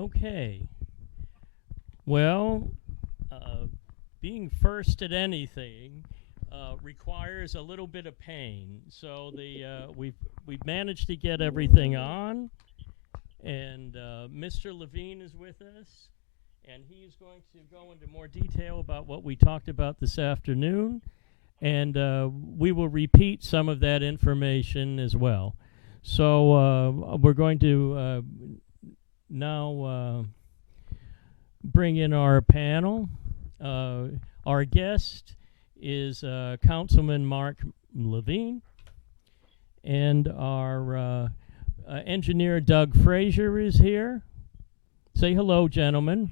Okay. Well, uh, being first at anything requires a little bit of pain. So we've managed to get everything on, and Mr. Levine is with us, and he's going to go into more detail about what we talked about this afternoon, and we will repeat some of that information as well. So we're going to now bring in our panel. Our guest is Councilman Mark Levine, and our engineer Doug Frazier is here. Say hello, gentlemen.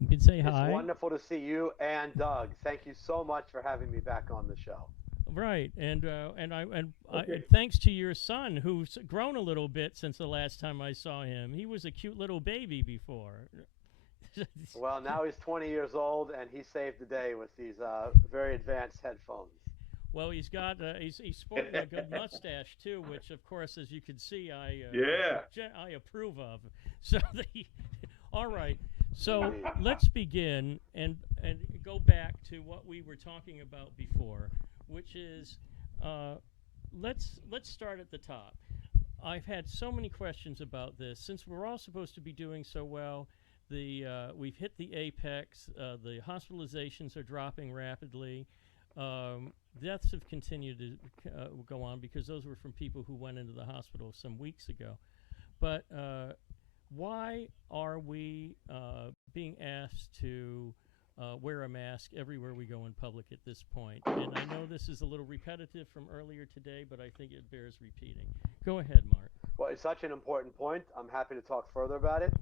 You can say hi. It's wonderful to see you and Doug. Thank you so much for having me back on the show. Right, and thanks to your son, who's grown a little bit since the last time I saw him. He was a cute little baby before. Well, now he's 20 years old, and he saved the day with these very advanced headphones. Well, he's got he's sporting a good mustache too, which of course, as you can see, Yeah. I approve of. So all right. So let's begin and go back to what we were talking about before, which is let's start at the top. I've had so many questions about this since we're all supposed to be doing so well. We've hit the apex. The hospitalizations are dropping rapidly. Deaths have continued to go on because those were from people who went into the hospital some weeks ago. But why are we being asked to wear a mask everywhere we go in public at this point? And I know this is a little repetitive from earlier today, but I think it bears repeating. Go ahead, Mark. Well, it's such an important point. I'm happy to talk further about it.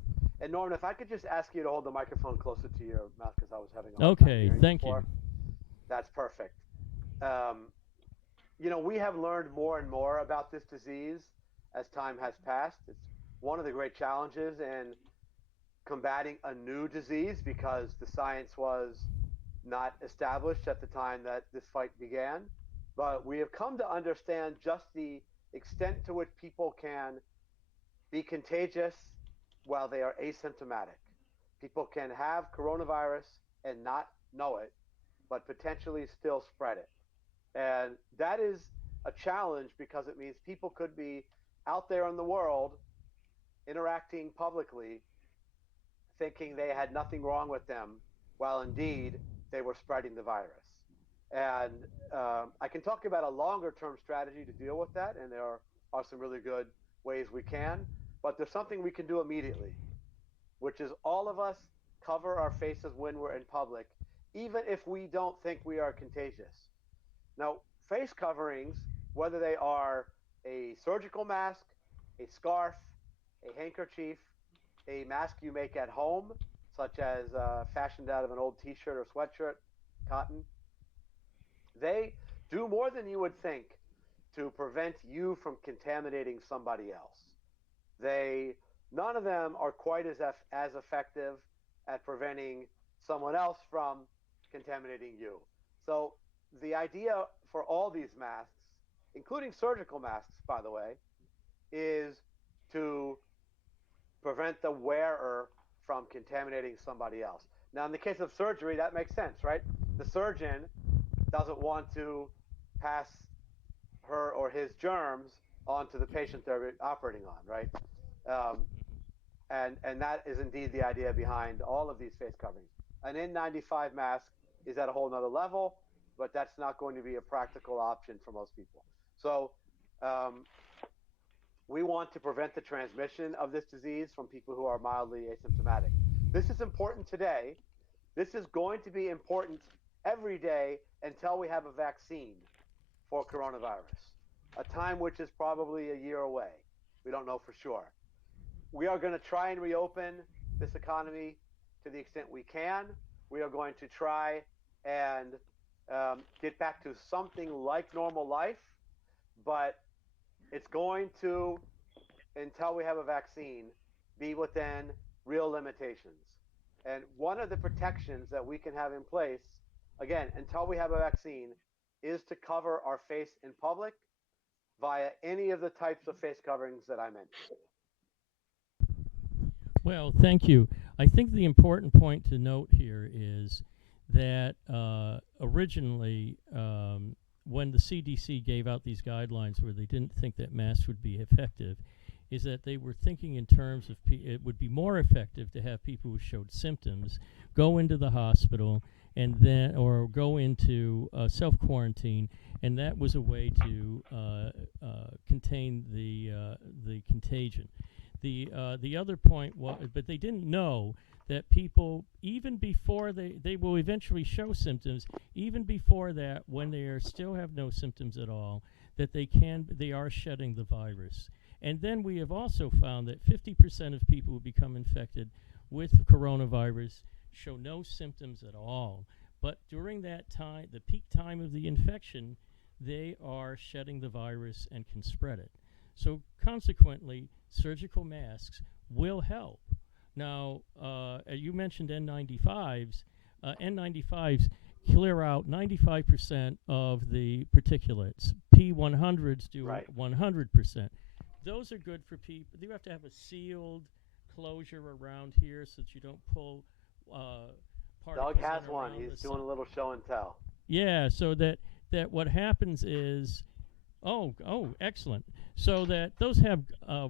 And Norman, if I could just ask you to hold the microphone closer to your mouth because I was having a hard time hearing Thank before. you. That's perfect. We have learned more and more about this disease as time has passed. It's one of the great challenges in combating a new disease because the science was not established at the time that this fight began. But we have come to understand just the extent to which people can be contagious while they are asymptomatic. People can have coronavirus and not know it, but potentially still spread it. And that is a challenge because it means people could be out there in the world interacting publicly thinking they had nothing wrong with them while indeed they were spreading the virus. And I can talk about a longer term strategy to deal with that, and there are some really good ways we can, but there's something we can do immediately, which is all of us cover our faces when we're in public, even if we don't think we are contagious. Now, face coverings, whether they are a surgical mask, a scarf, a handkerchief, a mask you make at home, such as fashioned out of an old t-shirt or sweatshirt, cotton, they do more than you would think to prevent you from contaminating somebody else. None of them are quite as effective at preventing someone else from contaminating you. So the idea for all these masks, including surgical masks, by the way, is to prevent the wearer from contaminating somebody else. Now, in the case of surgery, that makes sense, right? The surgeon doesn't want to pass her or his germs onto the patient they're operating on, right? Um, and that is indeed the idea behind all of these face coverings. An N95 mask is at a whole nother level, but that's not going to be a practical option for most people. So we want to prevent the transmission of this disease from people who are mildly asymptomatic. This is important today. This is going to be important every day until we have a vaccine for coronavirus, a time which is probably a year away. We don't know for sure. We are going to try and reopen this economy to the extent we can. We are going to try and get back to something like normal life, but it's going to, until we have a vaccine, be within real limitations. And one of the protections that we can have in place, again, until we have a vaccine, is to cover our face in public via any of the types of face coverings that I mentioned. Well, thank you. I think the important point to note here is that originally, when the CDC gave out these guidelines where they didn't think that masks would be effective, is that they were thinking in terms of it would be more effective to have people who showed symptoms go into the hospital and then or go into self quarantine, and that was a way to contain the contagion. The other point was, but they didn't know that people, even before they will eventually show symptoms, even before that, when they still have no symptoms at all, that they are shedding the virus. And then we have also found that 50% of people who become infected with coronavirus show no symptoms at all. But during that time, the peak time of the infection, they are shedding the virus and can spread it. So consequently, surgical masks will help. Now, you mentioned N95s. N95s clear out 95% of the particulates. P100s do Right. 100%. Those are good for people. You have to have a sealed closure around here so that you don't pull particles Doug has in one. around He's the doing a little show and tell. Yeah, so that what happens is, excellent. So that those have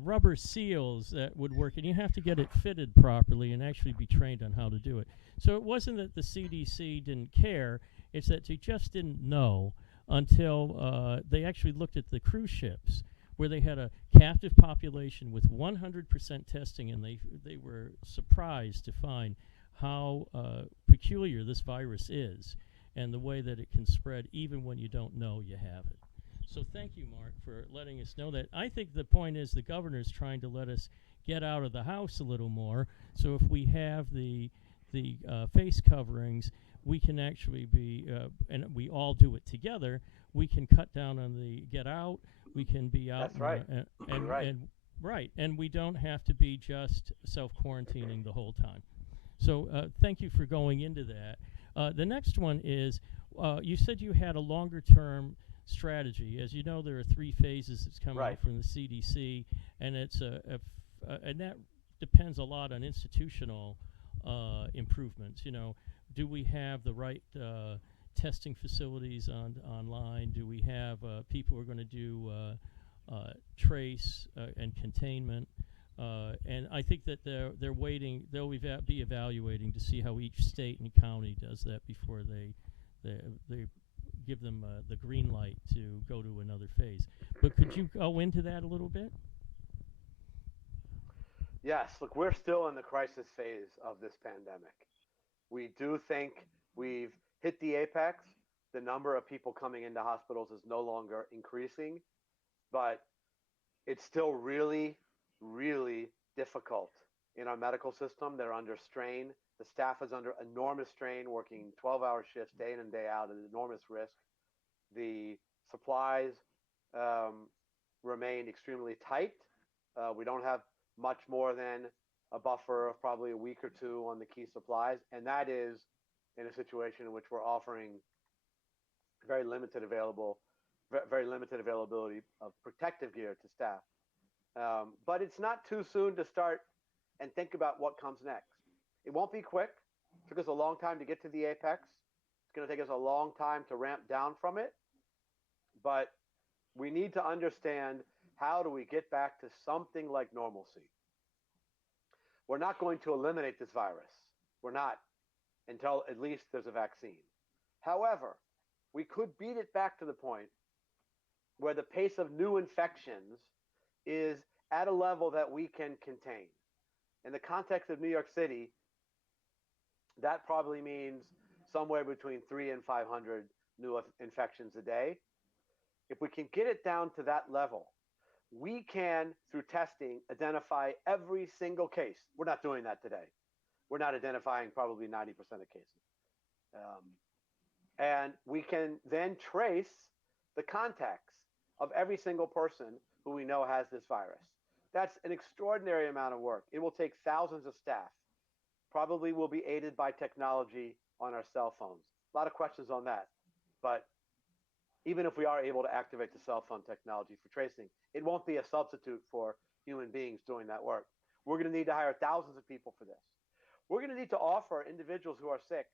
rubber seals that would work, and you have to get it fitted properly and actually be trained on how to do it. So it wasn't that the CDC didn't care; it's that they just didn't know until they actually looked at the cruise ships, where they had a captive population with 100% testing, and they were surprised to find how peculiar this virus is and the way that it can spread even when you don't know you have it. So thank you, Mark, for letting us know that. I think the point is the governor's trying to let us get out of the house a little more. So if we have the face coverings, we can actually be, and we all do it together, we can cut down on the get out. We can be out. That's right. Right, and we don't have to be just self-quarantining the whole time. So thank you for going into that. The next one is, you said you had a longer-term strategy. As you know, there are 3 phases that's coming out from the CDC, and and that depends a lot on institutional improvements. You know, do we have the right testing facilities online? Do we have people who are going to do trace and containment? And I think that they're waiting. They'll be evaluating to see how each state and county does that before they give them the green light to go to another phase. But could you go into that a little bit? Yes, look, we're still in the crisis phase of this pandemic. We do think we've hit the apex. The number of people coming into hospitals is no longer increasing, but it's still really, really difficult in our medical system. They're under strain. The staff is under enormous strain, working 12-hour shifts day in and day out at enormous risk. The supplies remain extremely tight. We don't have much more than a buffer of probably a week or 2 on the key supplies, and that is in a situation in which we're offering very limited availability of protective gear to staff. But it's not too soon to start and think about what comes next. It won't be quick. It took us a long time to get to the apex. It's going to take us a long time to ramp down from it. But we need to understand, how do we get back to something like normalcy? We're not going to eliminate this virus. We're not, until at least there's a vaccine. However, we could beat it back to the point where the pace of new infections is at a level that we can contain. In the context of New York City, that probably means somewhere between 300 and 500 new infections a day. If we can get it down to that level, we can, through testing, identify every single case. We're not doing that today. We're not identifying probably 90% of cases. And we can then trace the contacts of every single person who we know has this virus. That's an extraordinary amount of work. It will take thousands of staff. Probably will be aided by technology on our cell phones. A lot of questions on that. But even if we are able to activate the cell phone technology for tracing, it won't be a substitute for human beings doing that work. We're going to need to hire thousands of people for this. We're going to need to offer individuals who are sick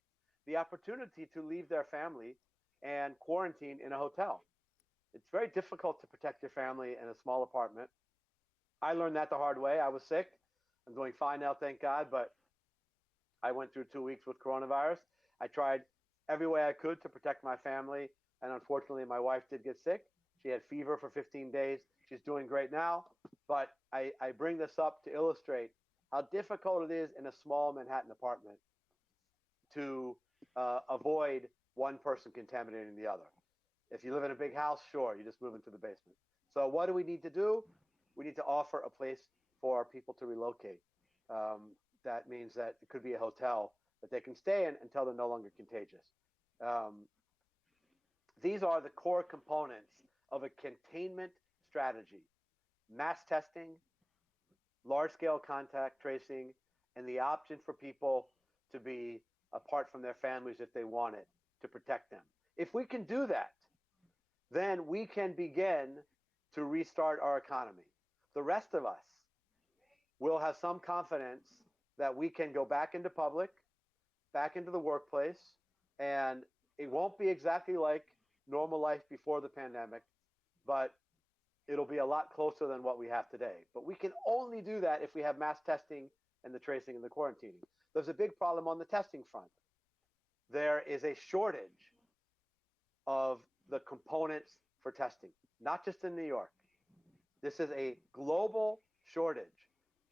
the opportunity to leave their family and quarantine in a hotel. It's very difficult to protect your family in a small apartment. I learned that the hard way. I was sick. I'm doing fine now, thank God, but I went through 2 weeks with coronavirus. I tried every way I could to protect my family, and unfortunately, my wife did get sick. She had fever for 15 days. She's doing great now, but I bring this up to illustrate how difficult it is in a small Manhattan apartment to avoid one person contaminating the other. If you live in a big house, sure, you just move into the basement. So what do we need to do? We need to offer a place for people to relocate. That means that it could be a hotel that they can stay in until they're no longer contagious. These are the core components of a containment strategy: mass testing, large-scale contact tracing, and the option for people to be apart from their families if they want it, to protect them. If we can do that, then we can begin to restart our economy. The rest of us will have some confidence that we can go back into public, back into the workplace, and it won't be exactly like normal life before the pandemic, but it'll be a lot closer than what we have today. But we can only do that if we have mass testing and the tracing and the quarantining. There's a big problem on the testing front. There is a shortage of the components for testing, not just in New York. This is a global shortage.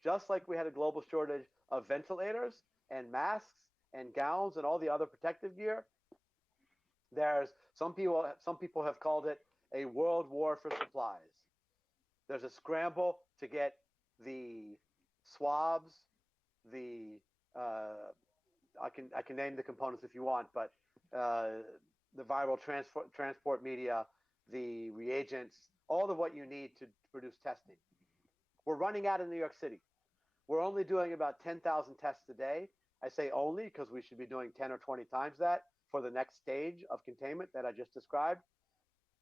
Just like we had a global shortage of ventilators and masks and gowns and all the other protective gear, there's some people have called it a world war for supplies. There's a scramble to get the swabs, the I can name the components if you want, but the viral transport media, the reagents, all of what you need to produce testing. We're running out in New York City. We're only doing about 10,000 tests a day. I say only because we should be doing 10 or 20 times that for the next stage of containment that I just described.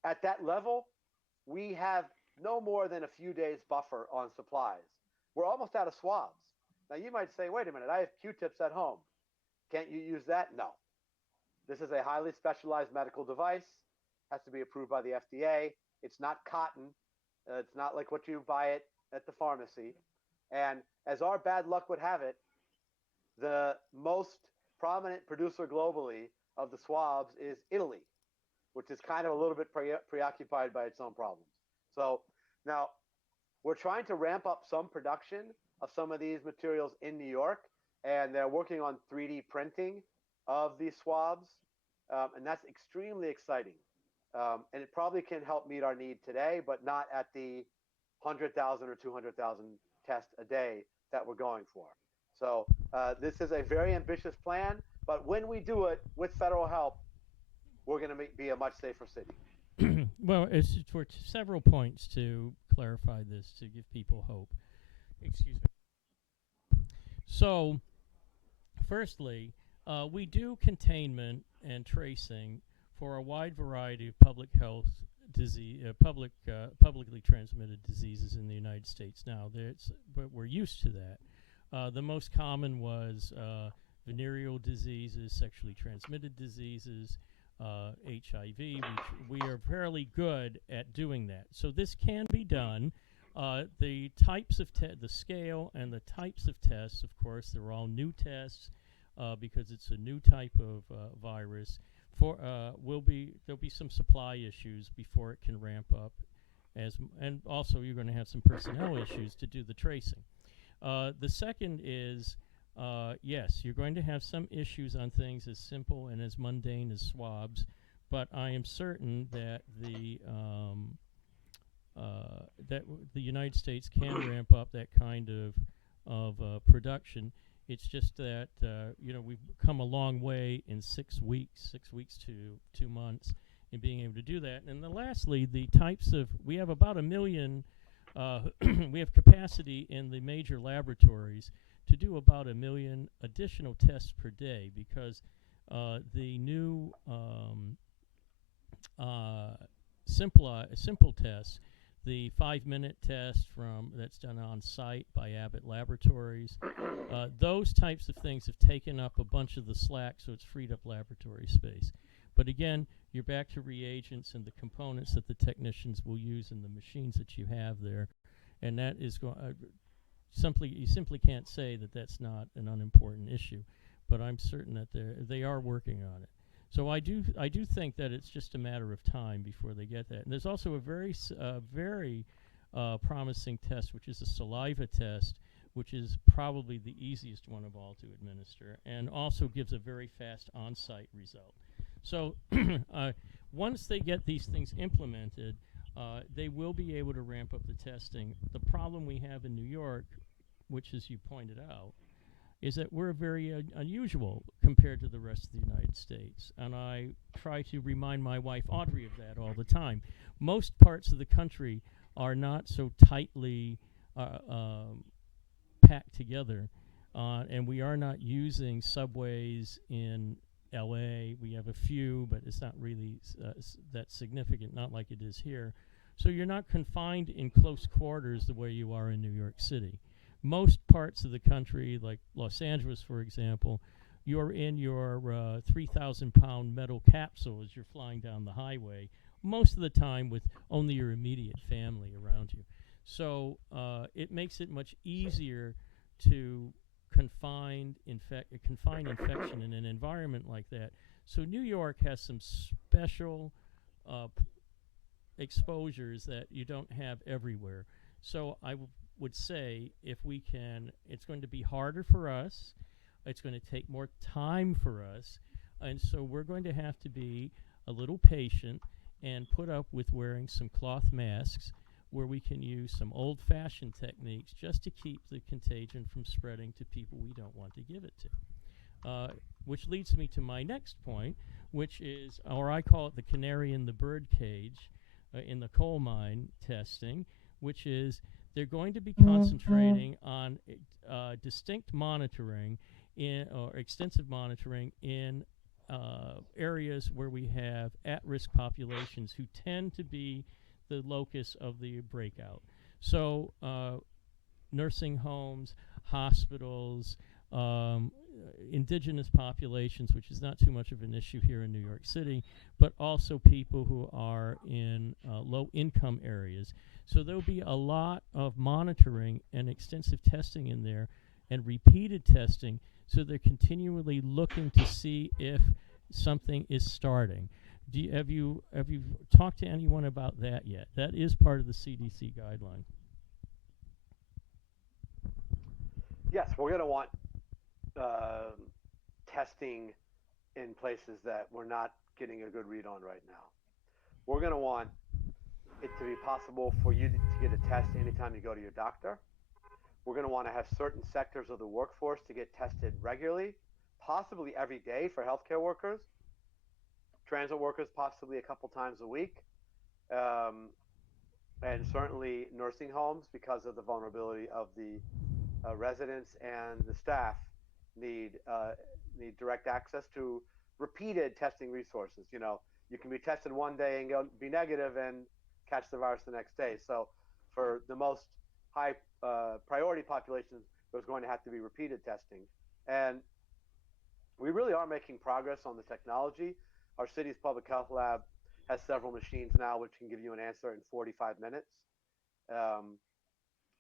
At that level, we have no more than a few days buffer on supplies. We're almost out of swabs. Now you might say, wait a minute, I have Q-tips at home. Can't you use that? No. This is a highly specialized medical device, has to be approved by the FDA. It's not cotton. It's not like what you buy it at the pharmacy. And as our bad luck would have it, the most prominent producer globally of the swabs is Italy, which is kind of a little bit preoccupied by its own problems. So now we're trying to ramp up some production of some of these materials in New York, and they're working on 3D printing of these swabs, and that's extremely exciting. And it probably can help meet our need today, but not at the 100,000 or 200,000 tests a day that we're going for. So this is a very ambitious plan, but when we do it with federal help, we're going to be a much safer city. Well, it's for several points to clarify this, to give people hope. Excuse me. So, firstly, we do containment and tracing for a wide variety of public health disease, publicly transmitted diseases in the United States now. But we're used to that. The most common was venereal diseases, sexually transmitted diseases, HIV. We are fairly good at doing that. So this can be done. The types of the scale and the types of tests, of course, they're all new tests because it's a new type of virus. There'll be some supply issues before it can ramp up, and also you're going to have some personnel issues to do the tracing. The second is, yes, you're going to have some issues on things as simple and as mundane as swabs, but I am certain that the United States can ramp up that kind of production. It's just that we've come a long way in 6 weeks to 2 months in being able to do that. And then lastly, the types of we have about 1 million. We have capacity in the major laboratories to do about 1 million additional tests per day because the new simple tests, the 5-minute test that's done on site by Abbott Laboratories. Those types of things have taken up a bunch of the slack, so it's freed up laboratory space. But again, you're back to reagents and the components that the technicians will use in the machines that you have there, and that is you simply can't say that that's not an unimportant issue. But I'm certain that they are working on it. So I do think that it's just a matter of time before they get that. And there's also a very promising test, which is a saliva test, which is probably the easiest one of all to administer, and also gives a very fast on-site result. So once they get these things implemented, they will be able to ramp up the testing. The problem we have in New York, which, as you pointed out, is that we're very unusual compared to the rest of the United States. And I try to remind my wife, Audrey, of that all the time. Most parts of the country are not so tightly packed together, and we are not using subways in LA. We have a few, but it's not really that significant, not like it is here. So you're not confined in close quarters the way you are in New York City. Most parts of the country, like Los Angeles, for example, you're in your 3,000-pound metal capsule as you're flying down the highway, most of the time with only your immediate family around you. So it makes it much easier to confine infection in an environment like that. So New York has some special exposures that you don't have everywhere. So I would say if we can, it's going to be harder for us. It's going to take more time for us. And so we're going to have to be a little patient and put up with wearing some cloth masks where we can use some old-fashioned techniques just to keep the contagion from spreading to people we don't want to give it to. Which leads me to my next point, which is, or I call it the canary in the bird cage in the coal mine testing, which is they're going to be concentrating on distinct monitoring or extensive monitoring in areas where we have at-risk populations who tend to be the locus of the breakout. So nursing homes, hospitals, indigenous populations, which is not too much of an issue here in New York City, but also people who are in low-income areas. So there'll be a lot of monitoring and extensive testing in there and repeated testing, so they're continually looking to see if something is starting. Have you talked to anyone about that yet? That is part of the CDC guideline. Yes, we're going to want testing in places that we're not getting a good read on right now. We're going to want it to be possible for you to get a test anytime you go to your doctor. We're going to want to have certain sectors of the workforce to get tested regularly, possibly every day for healthcare workers, transit workers possibly a couple times a week, and certainly nursing homes, because of the vulnerability of the residents and the staff need direct access to repeated testing resources. You know, you can be tested one day and go be negative and catch the virus the next day. So for the most high priority populations, there's going to have to be repeated testing. And we really are making progress on the technology. Our city's public health lab has several machines now which can give you an answer in 45 minutes.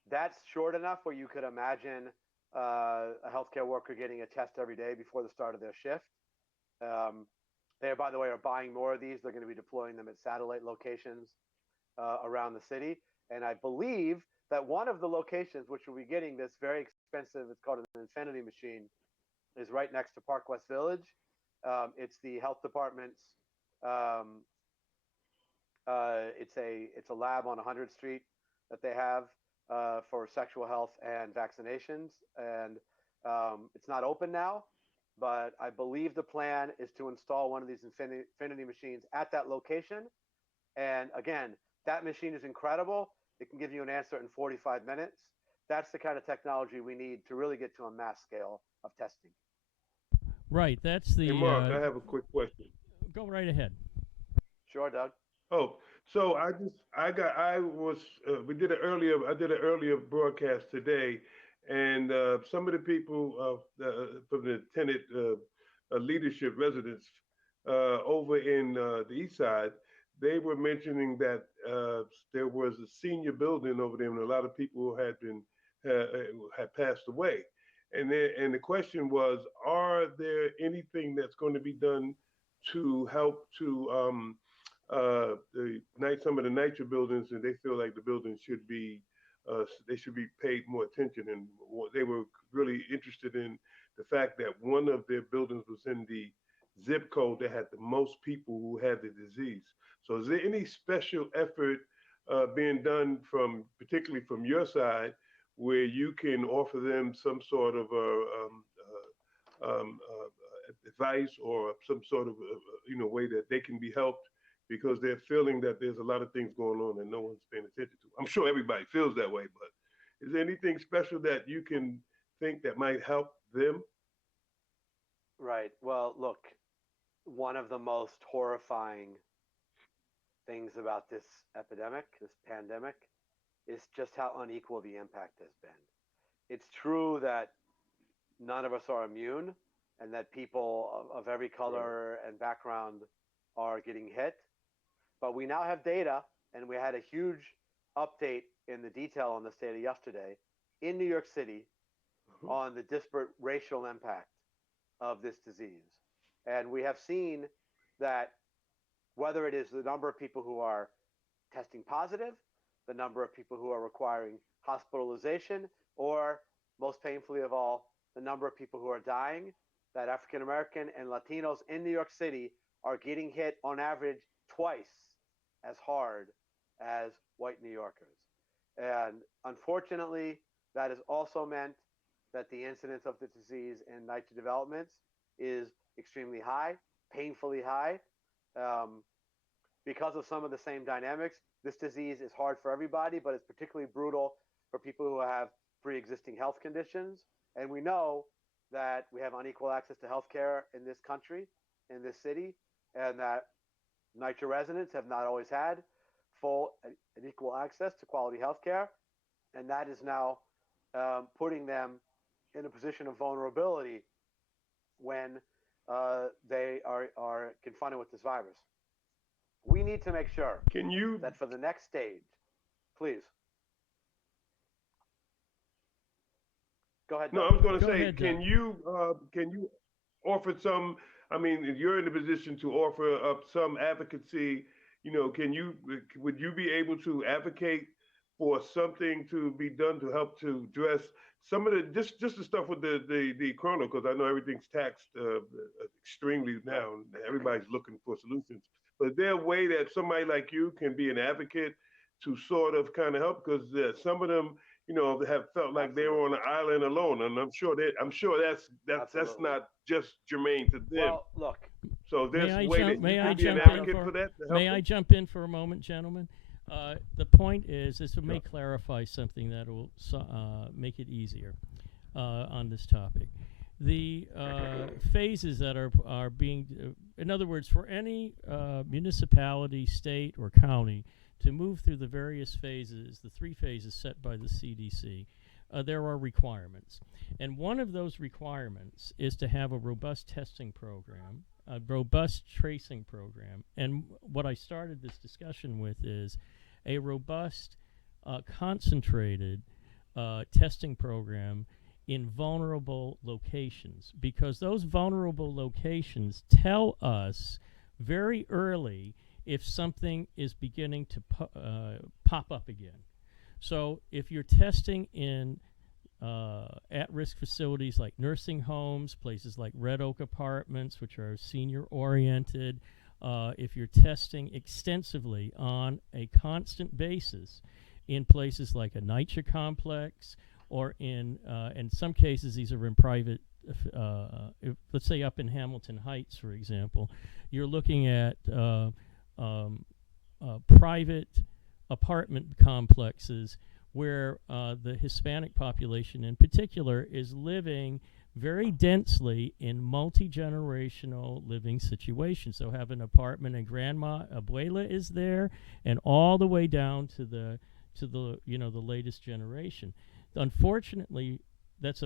That's short enough where you could imagine a healthcare worker getting a test every day before the start of their shift. They, by the way, are buying more of these. They're going to be deploying them at satellite locations around the city. And I believe that one of the locations which will be getting this very expensive, it's called an Infinity machine, is right next to Park West Village. It's the health department's, it's a lab on 100th Street that they have for sexual health and vaccinations. And it's not open now, but I believe the plan is to install one of these Infinity machines at that location. And again, that machine is incredible. It can give you an answer in 45 minutes. That's the kind of technology we need to really get to a mass scale of testing. Right, that's the... Hey, Mark, I have a quick question. Go right ahead. Sure, Doug. Oh, so we did an earlier, I did an earlier broadcast today, and some of the people from the tenant leadership residents over in the east side, they were mentioning that there was a senior building over there, and a lot of people had passed away. And the question was, are there anything that's going to be done to help to some of the nicer buildings, and they feel like the buildings should be they should be paid more attention. And they were really interested in the fact that one of their buildings was in the zip code that had the most people who had the disease. So, is there any special effort being done particularly from your side, where you can offer them some sort of advice or some sort of way that they can be helped because they're feeling that there's a lot of things going on and no one's paying attention to. I'm sure everybody feels that way, but is there anything special that you can think that might help them? Right. Well, look, one of the most horrifying things about this epidemic, this pandemic, is just how unequal the impact has been. It's true that none of us are immune and that people of every Right. color and background are getting hit. But we now have data, and we had a huge update in the detail on this data yesterday in New York City Uh-huh. on the disparate racial impact of this disease. And we have seen that whether it is the number of people who are testing positive, the number of people who are requiring hospitalization, or most painfully of all, the number of people who are dying, that African American and Latinos in New York City are getting hit on average twice as hard as white New Yorkers. And unfortunately, that has also meant that the incidence of the disease in NYCHA developments is extremely high, painfully high. Um, because of some of the same dynamics, this disease is hard for everybody, but it's particularly brutal for people who have pre existing health conditions. And we know that we have unequal access to health care in this country, in this city, and that NYCHA residents have not always had full and equal access to quality health care. And that is now putting them in a position of vulnerability when they are confronted with this virus. We need to make sure Can you? that for the next stage, please go ahead, No, Doug. I was going to Go say, ahead, Doug. can you offer some? I mean, if you're in a position to offer up some advocacy, can you would you be able to advocate for something to be done to help to address some of the just the stuff with the corona? Because I know everything's taxed extremely Right. now, and everybody's looking for solutions. But is there a way that somebody like you can be an advocate to sort of kind of help? Because some of them have felt like they were Absolutely. on an island alone, and I'm sure that's Absolutely. not just germane to them. Well, look, So May there's a I way jump? that you May I can be an jump in absolutely. advocate for? for that to May help I them. jump in for a moment, gentlemen? The point is, this may Sure. clarify something that will make it easier on this topic. The phases that are being, in other words, for any municipality, state, or county to move through the various phases, the three phases set by the CDC, there are requirements. And one of those requirements is to have a robust testing program, a robust tracing program. And what I started this discussion with is a robust, concentrated testing program in vulnerable locations, because those vulnerable locations tell us very early if something is beginning to pop up again. So if you're testing in at-risk facilities like nursing homes, places like Red Oak Apartments, which are senior-oriented, if you're testing extensively on a constant basis in places like a NYCHA complex, or in some cases, these are in private, let's say up in Hamilton Heights, for example, you're looking at private apartment complexes where the Hispanic population in particular is living very densely in multi-generational living situations. So have an apartment and grandma, abuela is there, and all the way down to the the latest generation. Unfortunately, that's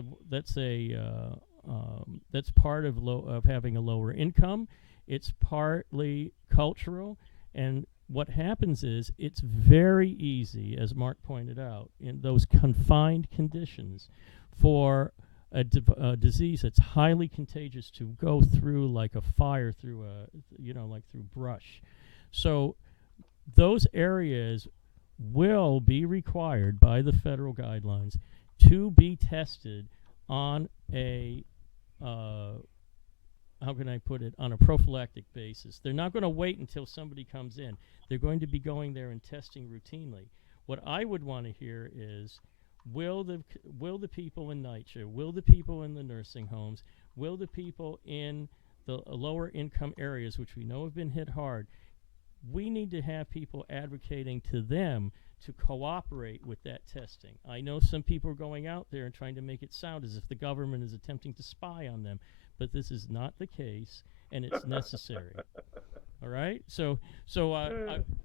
part of having a lower income. It's partly cultural, and what happens is it's very easy, as Mark pointed out, in those confined conditions, for a disease that's highly contagious to go through like a fire through like through brush. So those areas will be required by the federal guidelines to be tested on a how can I put it, on a prophylactic basis. They're not going to wait until somebody comes in. They're going to be going there and testing routinely. What I would want to hear is, will the people in NYCHA, will the people in the nursing homes, will the people in the lower income areas, which we know have been hit hard, we need to have people advocating to them to cooperate with that testing. I know some people are going out there and trying to make it sound as if the government is attempting to spy on them, but this is not the case, and it's necessary. All right. So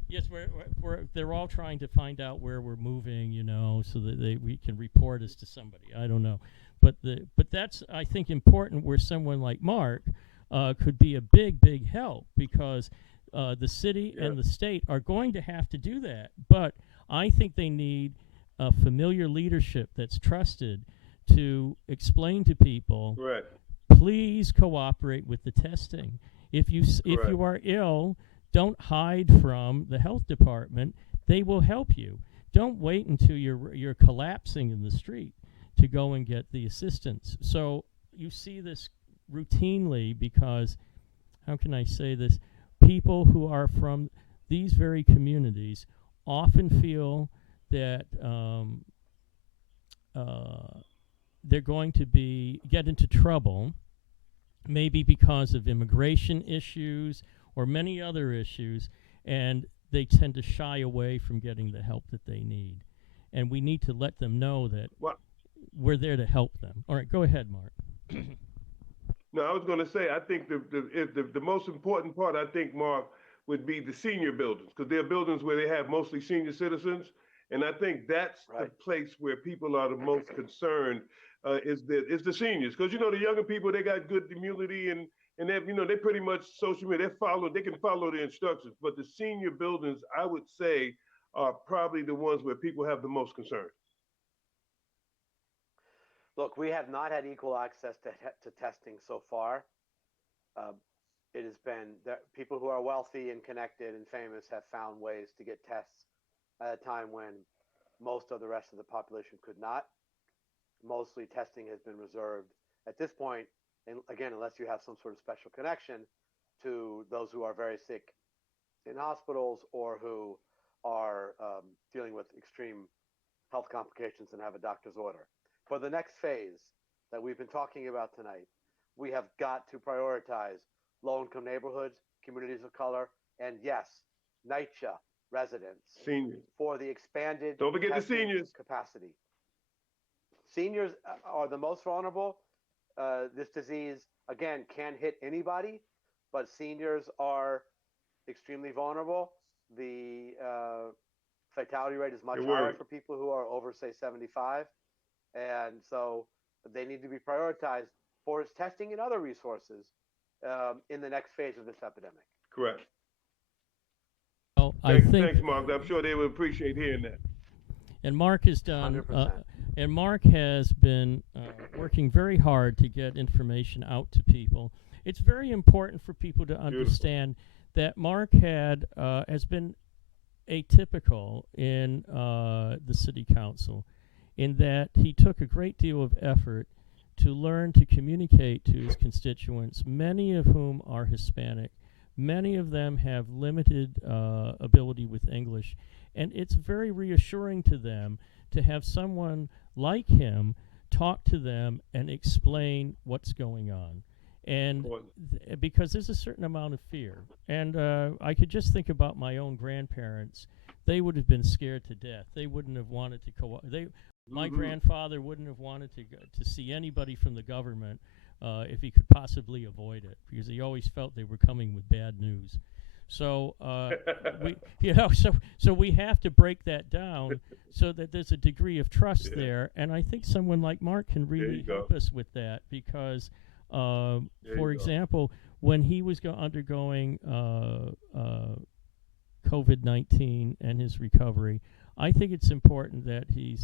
yes, they're all trying to find out where we're moving, so that we can report us to somebody. I don't know, but that's, I think, important, where someone like Mark could be a big help, because the city and the state are going to have to do that. But I think they need a familiar leadership that's trusted to explain to people, Right. Please cooperate with the testing. If you are ill, don't hide from the health department. They will help you. Don't wait until you're collapsing in the street to go and get the assistance. So you see this routinely, because, how can I say this? People who are from these very communities often feel that they're going to get into trouble, maybe because of immigration issues or many other issues, and they tend to shy away from getting the help that they need. And we need to let them know that we're there to help them. All right, go ahead, Mark. No, I was going to say, I think the most important part, I think, Mark, would be the senior buildings, because they're buildings where they have mostly senior citizens. And I think that's the place where people are the most concerned, is the seniors. Because, the younger people, they got good immunity, and they're pretty much social media. They can follow the instructions. But the senior buildings, I would say, are probably the ones where people have the most concern. Look, we have not had equal access to testing so far. It has been that people who are wealthy and connected and famous have found ways to get tests at a time when most of the rest of the population could not. Mostly testing has been reserved at this point, and again, unless you have some sort of special connection to those who are very sick in hospitals, or who are dealing with extreme health complications and have a doctor's order. For the next phase that we've been talking about tonight, we have got to prioritize low-income neighborhoods, communities of color, and yes, NYCHA residents, seniors, for the expanded don't forget the seniors capacity. Seniors are the most vulnerable. This disease, again, can hit anybody, but seniors are extremely vulnerable. The fatality rate is much higher for people who are over, say, 75. And so they need to be prioritized for its testing and other resources in the next phase of this epidemic. Correct. Well, thanks, Mark. I'm sure they would appreciate hearing that. And Mark has done, and Mark has been working very hard to get information out to people. It's very important for people to understand that Mark has been atypical in the city council, in that he took a great deal of effort to learn to communicate to his constituents, many of whom are Hispanic. Many of them have limited ability with English, and it's very reassuring to them to have someone like him talk to them and explain what's going on. And because there's a certain amount of fear. And I could just think about my own grandparents. They would have been scared to death. They wouldn't have wanted to My Mm-hmm. grandfather wouldn't have wanted to see anybody from the government if he could possibly avoid it, because he always felt they were coming with bad news. So we, so we have to break that down so that there's a degree of trust Yeah. there, and I think someone like Mark can There really you go. help us with that, because, There for you go. example, when he was undergoing COVID-19 and his recovery, I think it's important that he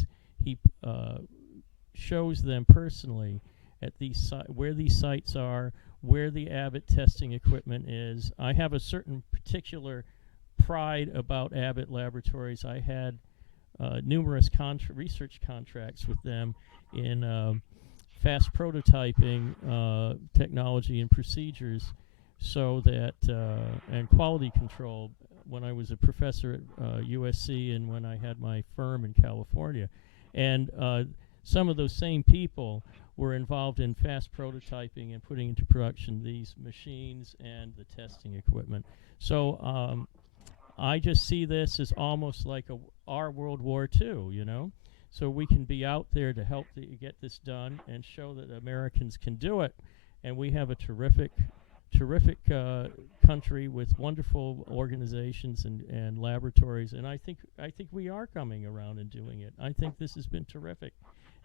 shows them personally at these where these sites are, where the Abbott testing equipment is. I have a certain particular pride about Abbott Laboratories. I had numerous research contracts with them in fast prototyping technology and procedures, so that and quality control when I was a professor at USC and when I had my firm in California. And some of those same people were involved in fast prototyping and putting into production these machines and the testing equipment. So I just see this as almost like our World War II, you know? So we can be out there to help get this done and show that Americans can do it. And we have a terrific country with wonderful organizations and laboratories, and I think we are coming around and doing it. I think this has been terrific,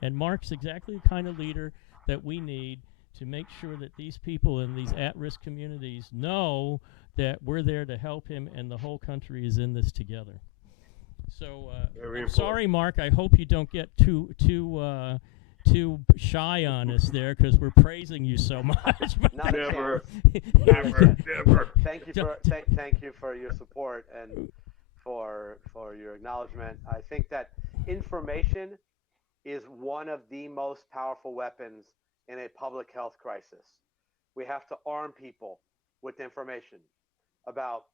and Mark's exactly the kind of leader that we need to make sure that these people in these at-risk communities know that we're there to help him, and the whole country is in this together. So I'm sorry, Mark. I hope you don't get too shy on us there, because we're praising you so much. Not Never. Never. Thank you for your support and for your acknowledgement. I think that information is one of the most powerful weapons in a public health crisis. We have to arm people with information about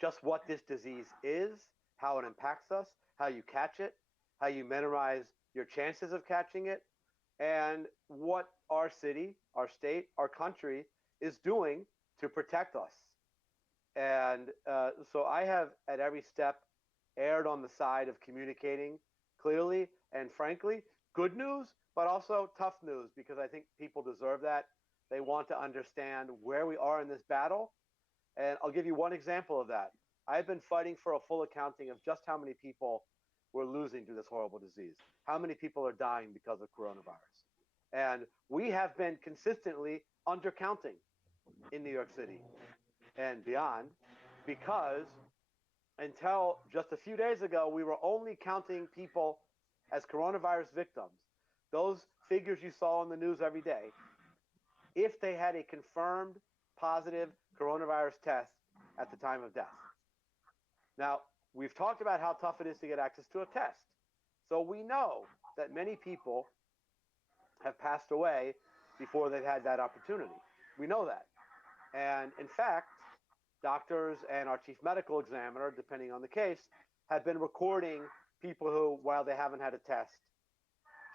just what this disease is, how it impacts us, how you catch it, how you minimize your chances of catching it, and what our city, our state, our country is doing to protect us. And so I have at every step erred on the side of communicating clearly and frankly good news, but also tough news, because I think people deserve that. They want to understand where we are in this battle. And I'll give you one example of that. I've been fighting for a full accounting of just how many people we're losing to this horrible disease, how many people are dying because of coronavirus. And we have been consistently undercounting in New York City and beyond, because until just a few days ago, we were only counting people as coronavirus victims. Those figures you saw on the news every day, if they had a confirmed positive coronavirus test at the time of death. Now, we've talked about how tough it is to get access to a test. So we know that many people have passed away before they've had that opportunity. We know that. And in fact, doctors and our chief medical examiner, depending on the case, have been recording people who, while they haven't had a test,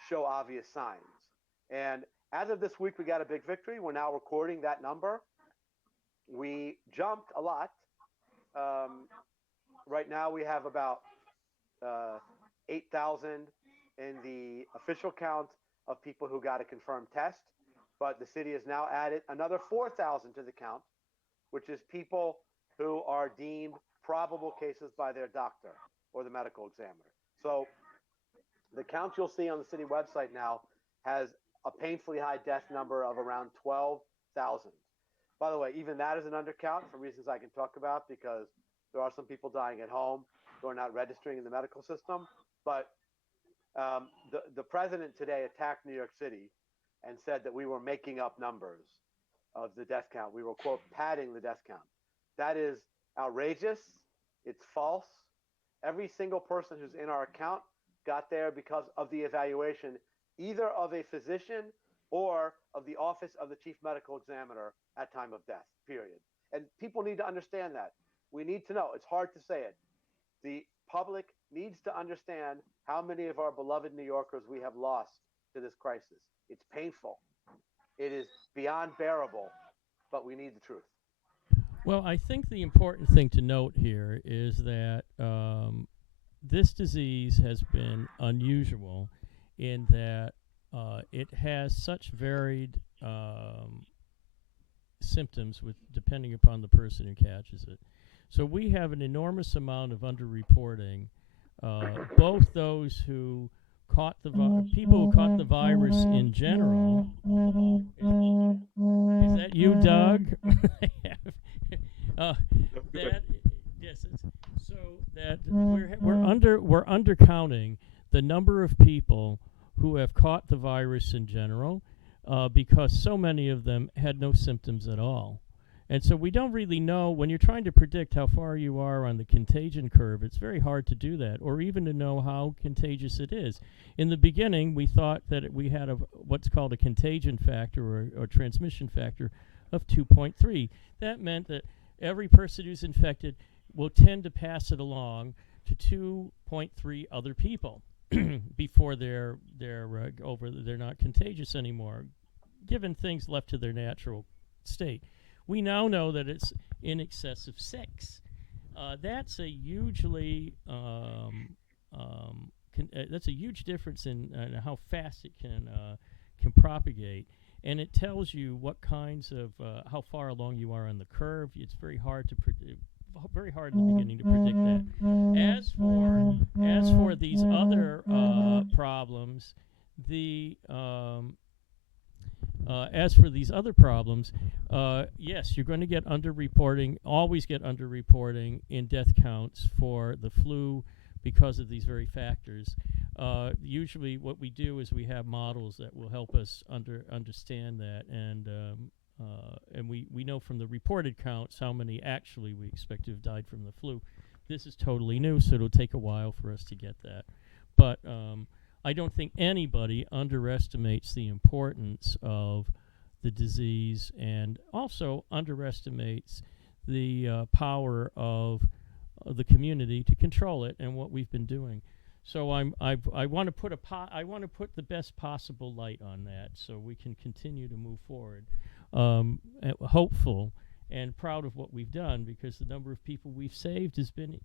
show obvious signs. And as of this week, we got a big victory. We're now recording that number. We jumped a lot. Right now, we have about 8,000 in the official count of people who got a confirmed test. But the city has now added another 4,000 to the count, which is people who are deemed probable cases by their doctor or the medical examiner. So the count you'll see on the city website now has a painfully high death number of around 12,000. By the way, even that is an undercount for reasons I can talk about, because there are some people dying at home who are not registering in the medical system. But the president today attacked New York City and said that we were making up numbers of the death count. We were, quote, padding the death count. That is outrageous. It's false. Every single person who's in our account got there because of the evaluation, either of a physician or of the office of the chief medical examiner at time of death, period. And people need to understand that. We need to know. It's hard to say it. The public needs to understand how many of our beloved New Yorkers we have lost to this crisis. It's painful. It is beyond bearable, but we need the truth. Well, I think the important thing to note here is that this disease has been unusual in that it has such varied symptoms with depending upon the person who catches it. So we have an enormous amount of underreporting. Both those who caught the people who caught the virus in general. Is that you, Doug? That yes. So that we're undercounting the number of people who have caught the virus in general, because so many of them had no symptoms at all. And so we don't really know, when you're trying to predict how far you are on the contagion curve, it's very hard to do that, or even to know how contagious it is. In the beginning, we thought that we had what's called a contagion factor or transmission factor of 2.3. That meant that every person who's infected will tend to pass it along to 2.3 other people before they're not contagious anymore, given things left to their natural state. We now know that it's in excess of 6. That's a hugely that's a huge difference in how fast it can propagate, and it tells you what kinds of how far along you are on the curve. It's very hard to predict. Very hard in the beginning to predict that. As for these other problems, yes, you're going to get underreporting, always get underreporting in death counts for the flu because of these very factors. Usually what we do is we have models that will help us understand that, and we know from the reported counts how many actually we expect to have died from the flu. This is totally new, so it'll take a while for us to get that. But I don't think anybody underestimates the importance of the disease, and also underestimates the power of the community to control it, and what we've been doing. So I want to put the best possible light on that, so we can continue to move forward, hopeful and proud of what we've done, because the number of people we've saved has been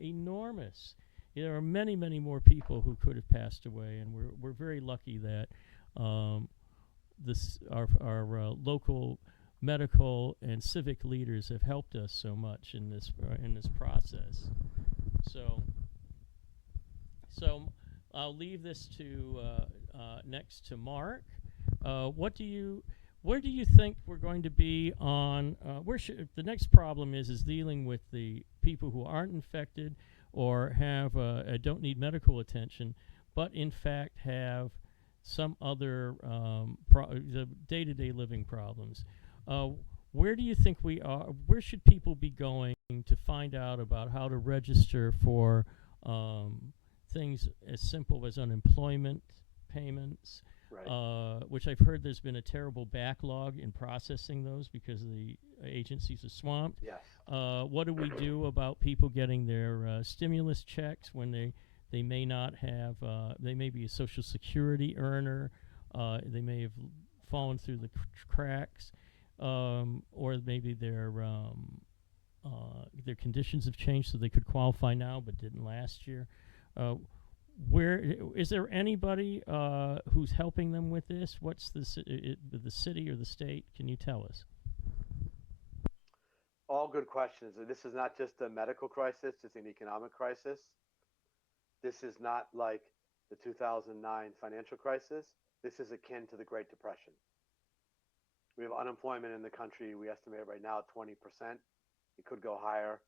enormous. There are many, many more people who could have passed away, and we're very lucky that our local medical and civic leaders have helped us so much in this process. So I'll leave this to next to Mark. Where do you think we're going to be on? The next problem is dealing with the people who aren't infected or have don't need medical attention, but in fact have some other the day-to-day living problems. Where do you think we are? Where should people be going to find out about how to register for things as simple as unemployment payments? Right. Which I've heard there's been a terrible backlog in processing those because the agencies are swamped. Yes. What do we do about people getting their stimulus checks when they may not have, they may be a Social Security earner, they may have fallen through the cracks, or maybe their conditions have changed so they could qualify now but didn't last year. Where is there anybody who's helping them with this? What's the city or the state? Can you tell us? All good questions. This is not just a medical crisis, it's an economic crisis. This is not like the 2009 financial crisis. This is akin to the Great Depression. We have unemployment in the country, we estimate right now at 20%. It could go higher.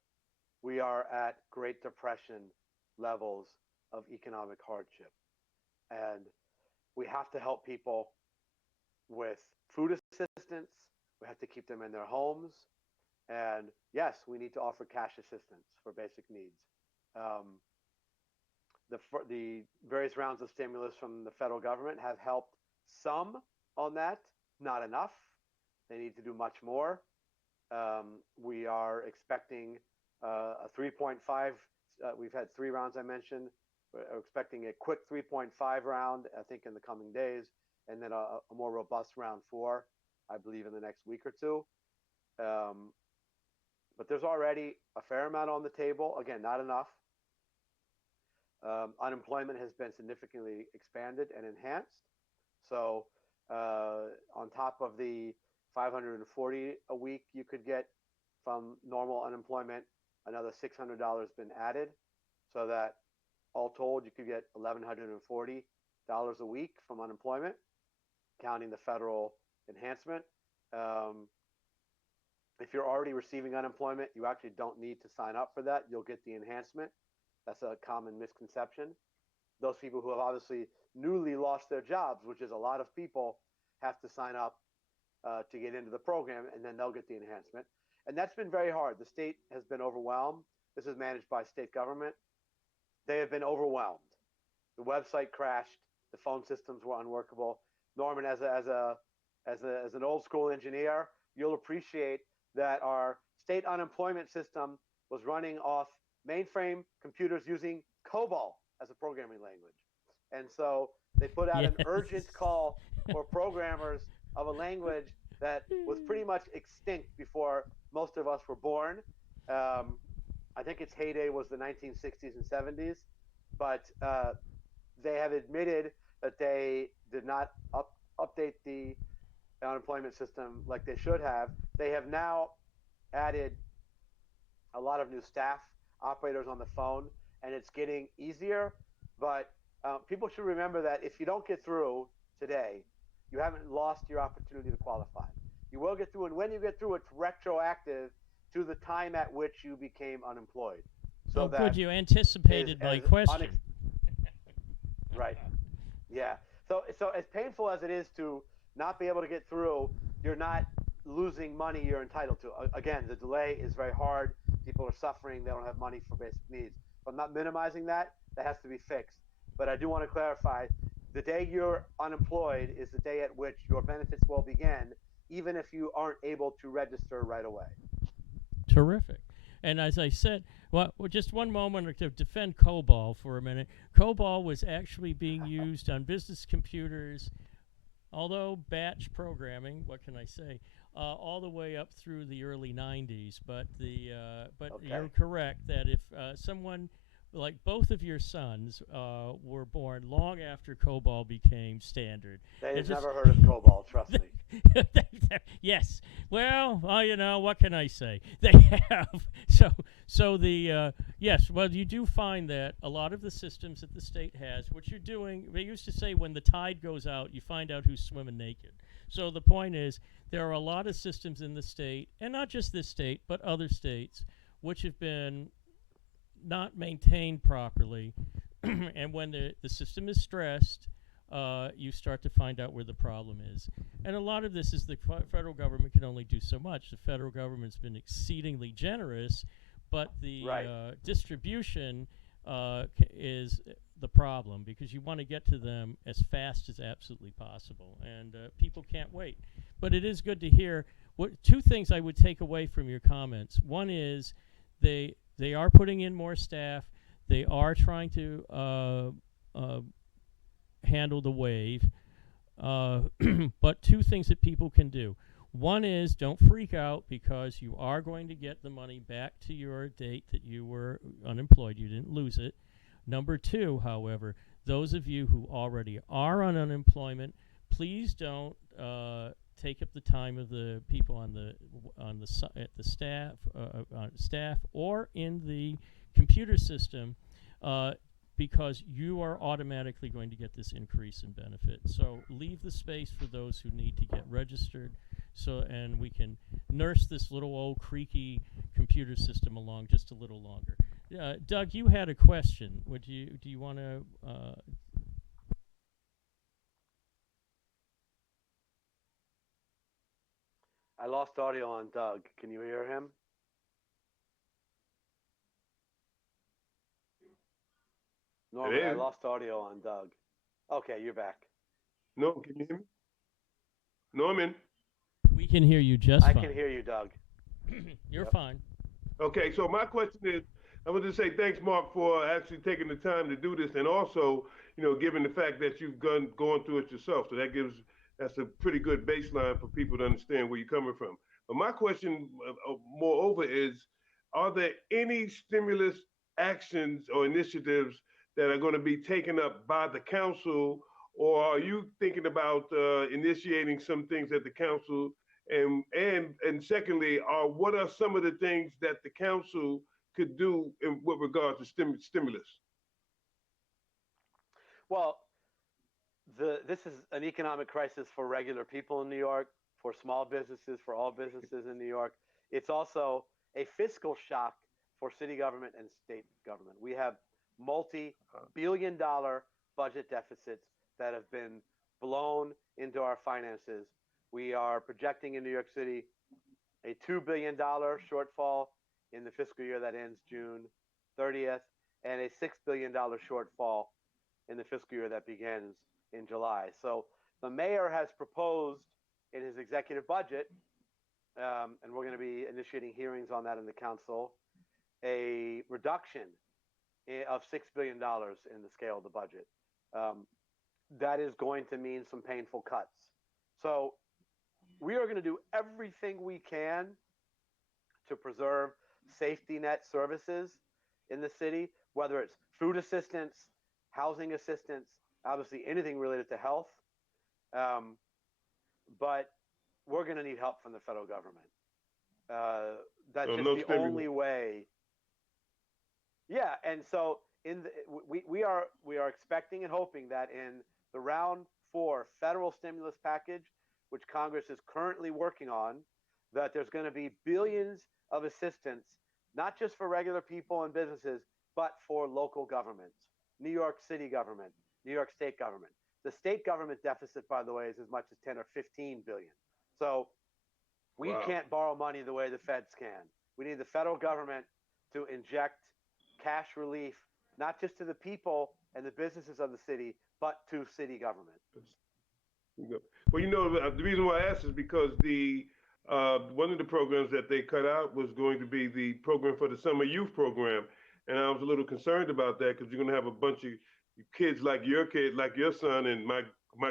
We are at Great Depression levels of economic hardship. And we have to help people with food assistance. We have to keep them in their homes. And yes, we need to offer cash assistance for basic needs. The various rounds of stimulus from the federal government have helped some on that, not enough. They need to do much more. We are expecting a 3.5. We've had 3 rounds I mentioned. We're expecting a quick 3.5 round, I think, in the coming days, and then a more robust round 4, I believe, in the next week or two. But there's already a fair amount on the table. Again, not enough. Unemployment has been significantly expanded and enhanced. So, on top of the 540 a week you could get from normal unemployment, another $600 been added, so that all told you could get $1,140 a week from unemployment, counting the federal enhancement. Um, if you're already receiving unemployment, you actually don't need to sign up for that. You'll get the enhancement. That's a common misconception. Those people who have obviously newly lost their jobs, which is a lot of people, have to sign up to get into the program, and then they'll get the enhancement. And that's been very hard. The state has been overwhelmed. This is managed by state government. They have been overwhelmed. The website crashed. The phone systems were unworkable. Norman, as an old school engineer, you'll appreciate that our state unemployment system was running off mainframe computers using COBOL as a programming language. And so they put out Yes. an urgent call for programmers of a language that was pretty much extinct before most of us were born. I think its heyday was the 1960s and 70s, but they have admitted that they did not update the unemployment system like they should have. They have now added a lot of new staff operators on the phone, and it's getting easier. But people should remember that if you don't get through today, you haven't lost your opportunity to qualify. You will get through, and when you get through, it's retroactive to the time at which you became unemployed. So Oh, that good. You anticipated my question. Right. Yeah. So as painful as it is to not be able to get through, you're not losing money you're entitled to. Again, the delay is very hard. People are suffering. They don't have money for basic needs. So I'm not minimizing that. That has to be fixed. But I do want to clarify, the day you're unemployed is the day at which your benefits will begin, even if you aren't able to register right away. Terrific. And as I said, well, just one moment to defend COBOL for a minute. COBOL was actually being used on business computers, although batch programming, what can I say, all the way up through the early 90s. But Okay. you're correct that if someone like both of your sons were born long after COBOL became standard. They've never heard of COBOL, trust me. Yes. Well, you know, what can I say? They have. So the yes. Well, you do find that a lot of the systems that the state has, what you're doing, they used to say when the tide goes out, you find out who's swimming naked. So the point is, there are a lot of systems in the state, and not just this state, but other states, which have been not maintained properly. And when the system is stressed, you start to find out where the problem is. And a lot of this is the federal government can only do so much. The federal government's been exceedingly generous, but the Right. Distribution is the problem, because you want to get to them as fast as absolutely possible, and people can't wait. But it is good to hear. Two things I would take away from your comments. One is they are putting in more staff. They are trying to handle the wave. But two things that people can do. One is don't freak out, because you are going to get the money back to your date that you were unemployed. You didn't lose it. Number two, however, those of you who already are on unemployment, please don't take up the time of the people at the staff or in the computer system, because you are automatically going to get this increase in benefit. So leave the space for those who need to get registered, and we can nurse this little old creaky computer system along just a little longer. Doug, you had a question. Do you want to? I lost audio on Doug. Can you hear him? Norman, I lost audio on Doug. Okay, you're back. No, can you hear me? Norman? We can hear you just fine. I can hear you, Doug. You're fine. Okay, so my question is, I want to say thanks, Mark, for actually taking the time to do this, and also, given the fact that you've gone through it yourself, so that's a pretty good baseline for people to understand where you're coming from. But my question, moreover, is: are there any stimulus actions or initiatives that are going to be taken up by the council, or are you thinking about initiating some things at the council? And secondly, what are some of the things that the council could do with regard to stimulus? Well, this is an economic crisis for regular people in New York, for small businesses, for all businesses in New York. It's also a fiscal shock for city government and state government. We have multi-billion-dollar budget deficits that have been blown into our finances. We are projecting in New York City a $2 billion shortfall in the fiscal year that ends June 30th, and a $6 billion shortfall in the fiscal year that begins in July. So the mayor has proposed in his executive budget, and we're going to be initiating hearings on that in the council, a reduction of $6 billion in the scale of the budget. That is going to mean some painful cuts. So we are going to do everything we can to preserve safety net services in the city, whether it's food assistance, housing assistance, obviously anything related to health. But we're going to need help from the federal government. That's just the only way. Yeah, and so we are expecting and hoping that in the round 4 federal stimulus package, which Congress is currently working on, that there's going to be billions of assistance, not just for regular people and businesses, but for local governments, New York City government, New York State government. The state government deficit, by the way, is as much as 10 or 15 billion. So we can't borrow money the way the feds can. We need the federal government to inject cash relief, not just to the people and the businesses of the city, but to city government. Well, the reason why I asked is because one of the programs that they cut out was going to be the program for the summer youth program. And I was a little concerned about that because you're going to have a bunch of kids like your kid, like your son and my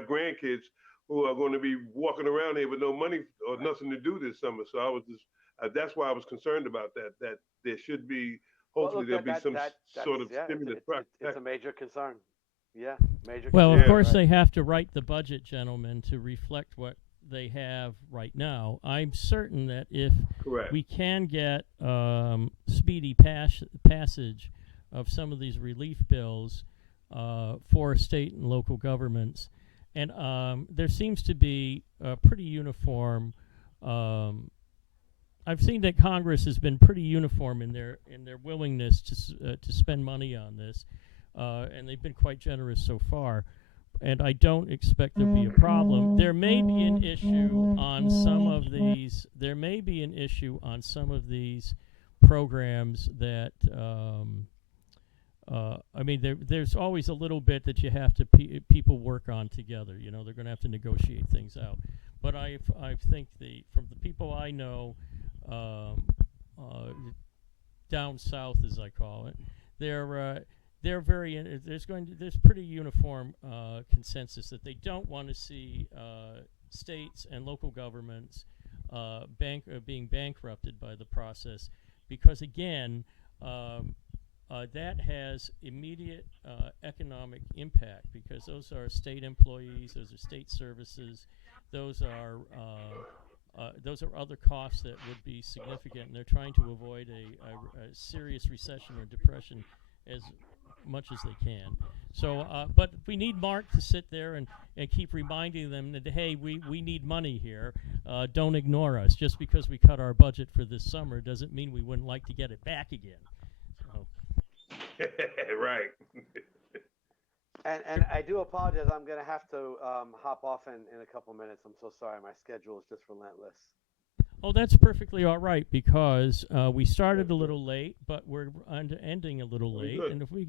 grandkids who are going to be walking around here with no money or nothing to do this summer. So I was just, that's why I was concerned about that there should be, hopefully there'll be some sort of stimulus. It's a major concern. Yeah, major Well, concern. of course, they have to write the budget, gentlemen, to reflect what they have right now. I'm certain that if we can get speedy passage of some of these relief bills for state and local governments, and there seems to be a pretty uniform. I've seen that Congress has been pretty uniform in their willingness to spend money on this, and they've been quite generous so far. And I don't expect there'll be a problem. There may be an issue on some of these. There may be an issue on some of these programs that. I mean, there's always a little bit that you have to people work on together. They're going to have to negotiate things out. But I think from the people I know, down south, as I call it, they're very there's pretty uniform consensus that they don't want to see states and local governments being bankrupted by the process, because again that has immediate economic impact, because those are state employees, those are state services, those are other costs that would be significant, and they're trying to avoid a serious recession or depression as much as they can. So, but we need Mark to sit there and keep reminding them that, hey, we need money here. Don't ignore us. Just because we cut our budget for this summer doesn't mean we wouldn't like to get it back again. So. Right. And I do apologize. I'm going to have to hop off in a couple minutes. I'm so sorry. My schedule is just relentless. Oh, that's perfectly all right, because we started a little late, but we're ending a little late. And if we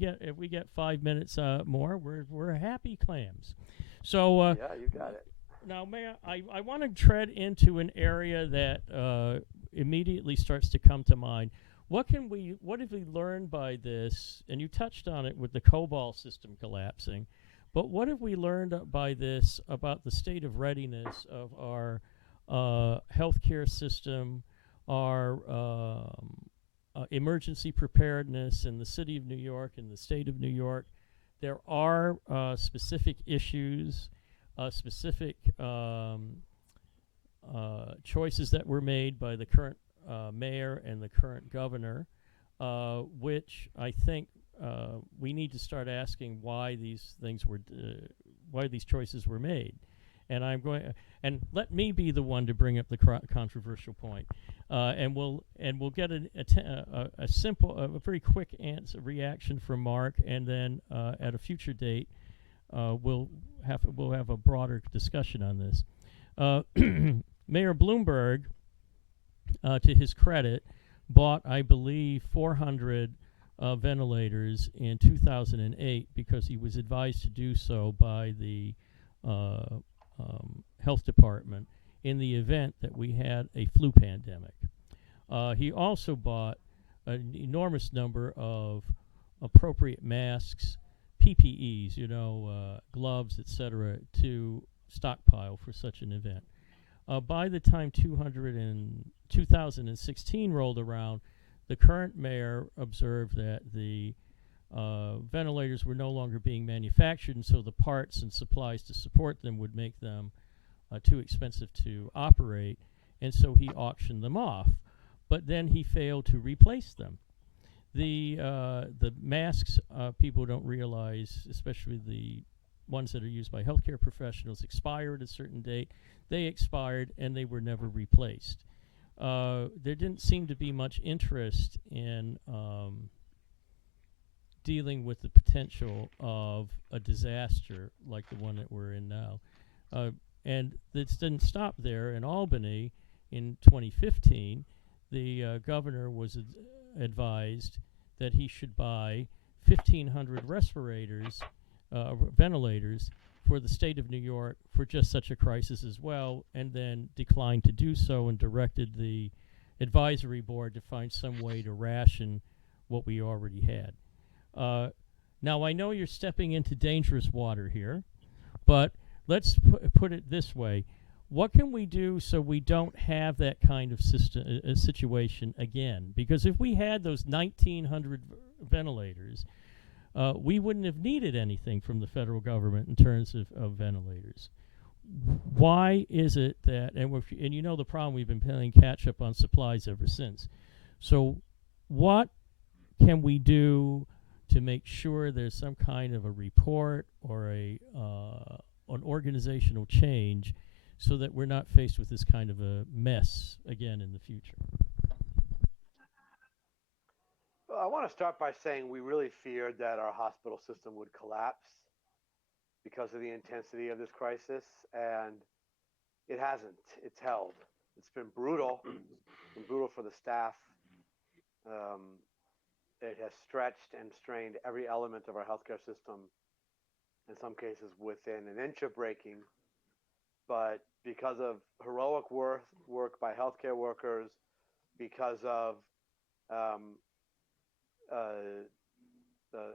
get 5 minutes more, we're happy clams. So yeah, you got it. Now, I want to tread into an area that immediately starts to come to mind. What have we learned by this? And you touched on it with the COBOL system collapsing, but what have we learned by this about the state of readiness of our healthcare system, our emergency preparedness in the city of New York and the state of New York? there are specific issues, specific choices that were made by the current mayor and the current governor, which I think we need to start asking why these things were, why these choices were made. And I'm going, and let me be the one to bring up the controversial point, and we'll get a simple, a very quick answer reaction from Mark, and then at a future date, we'll have a broader discussion on this. Mayor Bloomberg, to his credit, bought, I believe, 400 ventilators in 2008 because he was advised to do so by the health department in the event that we had a flu pandemic. He also bought an enormous number of appropriate masks, PPEs, gloves, etc., to stockpile for such an event. By the time 2016 rolled around, the current mayor observed that the ventilators were no longer being manufactured, and so the parts and supplies to support them would make them too expensive to operate, and so he auctioned them off. But then he failed to replace them. The masks, people don't realize, especially the ones that are used by healthcare professionals, expired at a certain date. They expired and they were never replaced. There didn't seem to be much interest in dealing with the potential of a disaster like the one that we're in now. And this didn't stop there. In Albany in 2015, the governor was advised that he should buy 1,500 respirators, ventilators, for the state of New York for just such a crisis as well, and then declined to do so and directed the advisory board to find some way to ration what we already had. Now, I know you're stepping into dangerous water here, but let's put it this way. What can we do so we don't have that kind of situation again? Because if we had those 1,900 ventilators, we wouldn't have needed anything from the federal government in terms of ventilators. Why is it that, and you know the problem, we've been playing catch up on supplies ever since. So what can we do to make sure there's some kind of a report or an organizational change so that we're not faced with this kind of a mess again in the future? Well, I want to start by saying we really feared that our hospital system would collapse because of the intensity of this crisis, and it hasn't. It's held. It's been brutal. It's been brutal for the staff. It has stretched and strained every element of our healthcare system, in some cases within an inch of breaking. But because of heroic work by healthcare workers, because of the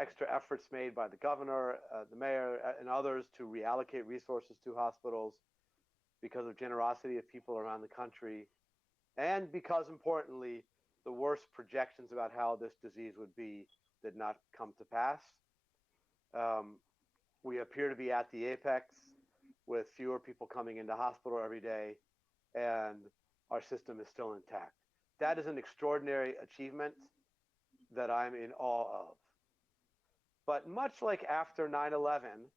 extra efforts made by the governor, the mayor, and others to reallocate resources to hospitals, because of generosity of people around the country, and because, importantly, the worst projections about how this disease would be did not come to pass. We appear to be at the apex with fewer people coming into hospital every day, and our system is still intact. That is an extraordinary achievement that I'm in awe of. But much like after 9/11,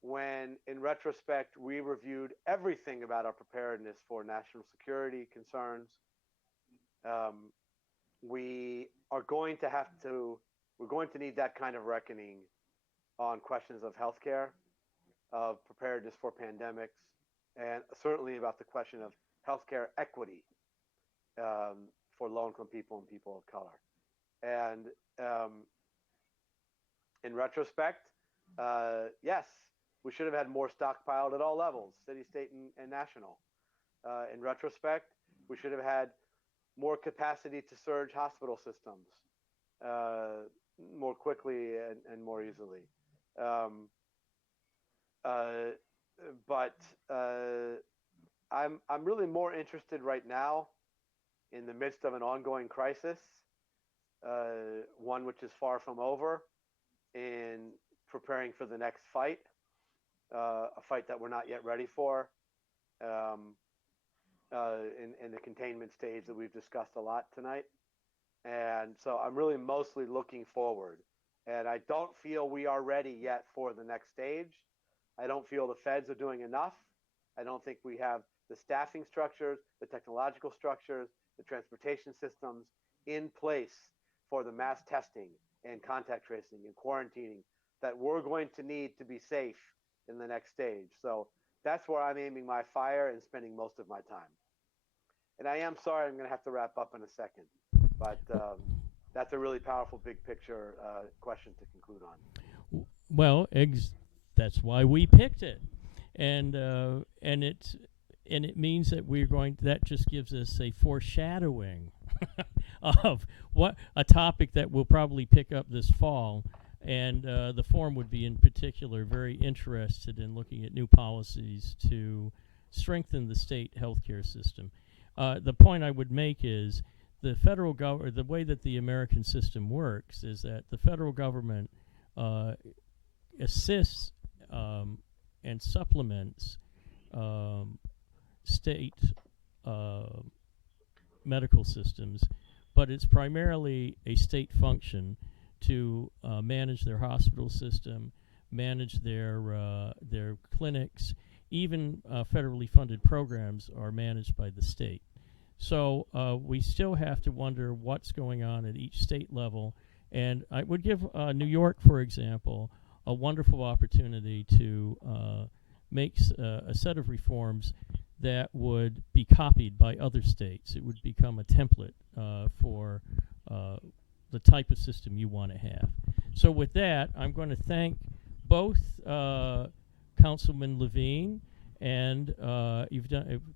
when in retrospect we reviewed everything about our preparedness for national security concerns, we're going to need that kind of reckoning on questions of healthcare, of preparedness for pandemics, and certainly about the question of healthcare equity for low-income people and people of color. And in retrospect, yes, we should have had more stockpiled at all levels, city, state, and national. In retrospect, we should have had more capacity to surge hospital systems more quickly and more easily. But I'm really more interested right now in the midst of an ongoing crisis, one which is far from over, in preparing for the next fight, a fight that we're not yet ready for, in the containment stage that we've discussed a lot tonight. And so I'm really mostly looking forward. And I don't feel we are ready yet for the next stage. I don't feel the feds are doing enough. I don't think we have the staffing structures, the technological structures, the transportation systems in place for the mass testing and contact tracing and quarantining that we're going to need to be safe in the next stage. So that's where I'm aiming my fire and spending most of my time. And I am sorry, I'm going to have to wrap up in a second, but that's a really powerful big picture question to conclude on. Well, that's why we picked it, and it means that we're going. That just gives us a foreshadowing of what a topic that we'll probably pick up this fall. And the forum would be in particular very interested in looking at new policies to strengthen the state healthcare system. The point I would make is the federal government, the way that the American system works is that the federal government assists and supplements state medical systems, but it's primarily a state function to manage their hospital system, manage their clinics. Even federally funded programs are managed by the state. So we still have to wonder what's going on at each state level. And I would give New York, for example, a wonderful opportunity to make a set of reforms that would be copied by other states. It would become a template for the type of system you want to have. So with that, I'm going to thank both Councilman Levine and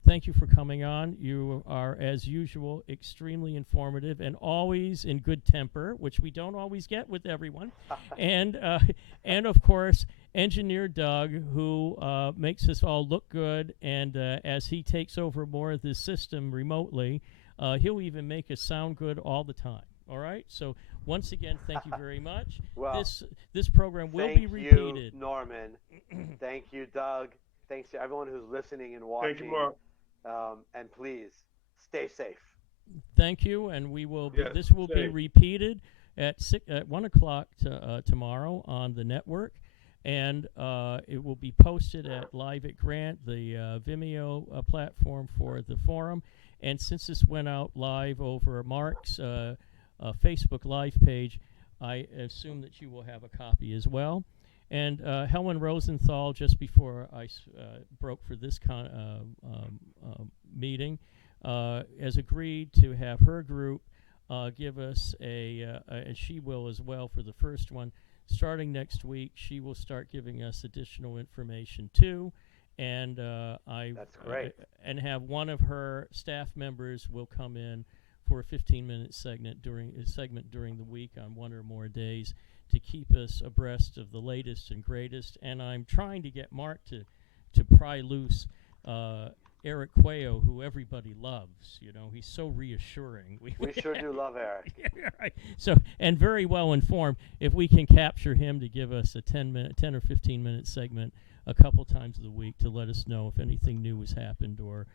thank you for coming on. You are, as usual, extremely informative and always in good temper, which we don't always get with everyone. And of course, Engineer Doug, who makes us all look good. And as he takes over more of this system remotely, he'll even make us sound good all the time. All right. So once again, thank you very much. Well, this program will be repeated. Thank you, Norman. Thank you, Doug. Thanks to everyone who's listening and watching. Thank you, Mark. And please stay safe. Thank you, and we will. Yes, this will be repeated at 1 o'clock tomorrow on the network, and it will be posted at Live at Grant, the Vimeo platform for the forum. And since this went out live over Mark's Facebook Live page, I assume that you will have a copy as well. And Helen Rosenthal, just before I broke for this meeting, has agreed to have her group give us and she will as well for the first one. Starting next week, she will start giving us additional information too. And That's great. And have one of her staff members will come in for a 15-minute segment during the week on one or more days to keep us abreast of the latest and greatest. And I'm trying to get Mark to pry loose Eric Cuello, who everybody loves. You know, he's so reassuring. We sure do love Eric. Yeah, right. So, and very well informed. If we can capture him to give us a 10 or 15-minute segment a couple times of the week to let us know if anything new has happened or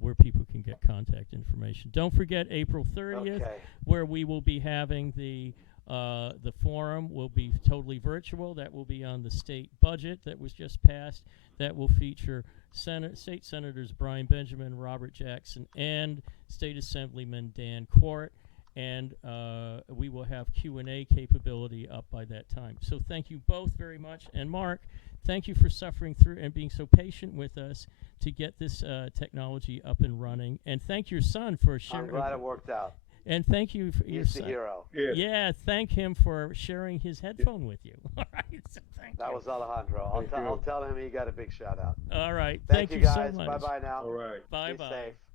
where people can get contact information. Don't forget April 30th, where we will be having the forum will be totally virtual. That will be on the state budget that was just passed. That will feature State Senators Brian Benjamin, Robert Jackson, and State Assemblyman Dan Quart. And we will have Q&A capability up by that time. So thank you both very much. And Mark, thank you for suffering through and being so patient with us to get this technology up and running. And thank your son for sharing. I'm glad it worked out. And thank you for He's the hero. Yeah, thank him for sharing his headphone with you. All right, so thank that you. was Alejandro. I'll tell him he got a big shout out. All right, Thank you guys. so much. Bye-bye now. All right. Bye-bye. Be safe.